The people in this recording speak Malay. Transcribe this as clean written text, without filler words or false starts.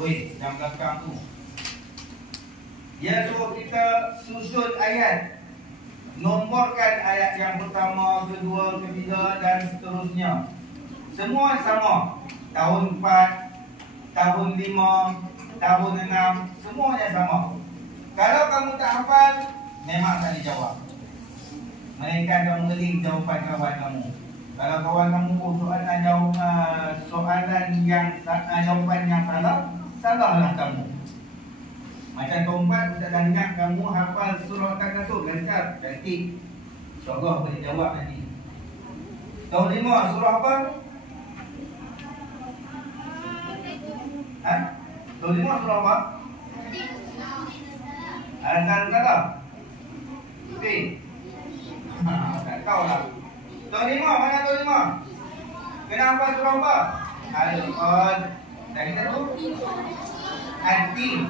Woi, yang belakang tu. Dia suruh kita susun ayat. Nomborkan ayat yang pertama, kedua, ketiga dan seterusnya. Semua sama. Tahun 4, tahun 5, tahun 6, semuanya sama. Kalau kamu tak hafal, memang tak dijawab. Mereka akan mengeling jawapan kawan kamu. Kalau kawan kamu soalan yang jawapan yang salah, salahlah kamu. Macam tahun 4, Ustaz dah ingat kamu hafal surah Al-Takasur. Lancar, cantik. InsyaAllah boleh jawab nanti. Tahun 5, surah apa? Ha? Tahun 5, surah apa? Al-Qalam. Okey. Tak tahu lah. Tahun 5, mana tahun 5? Kenapa surah apa? Al-Qad. Tadi tu? Al-Tin.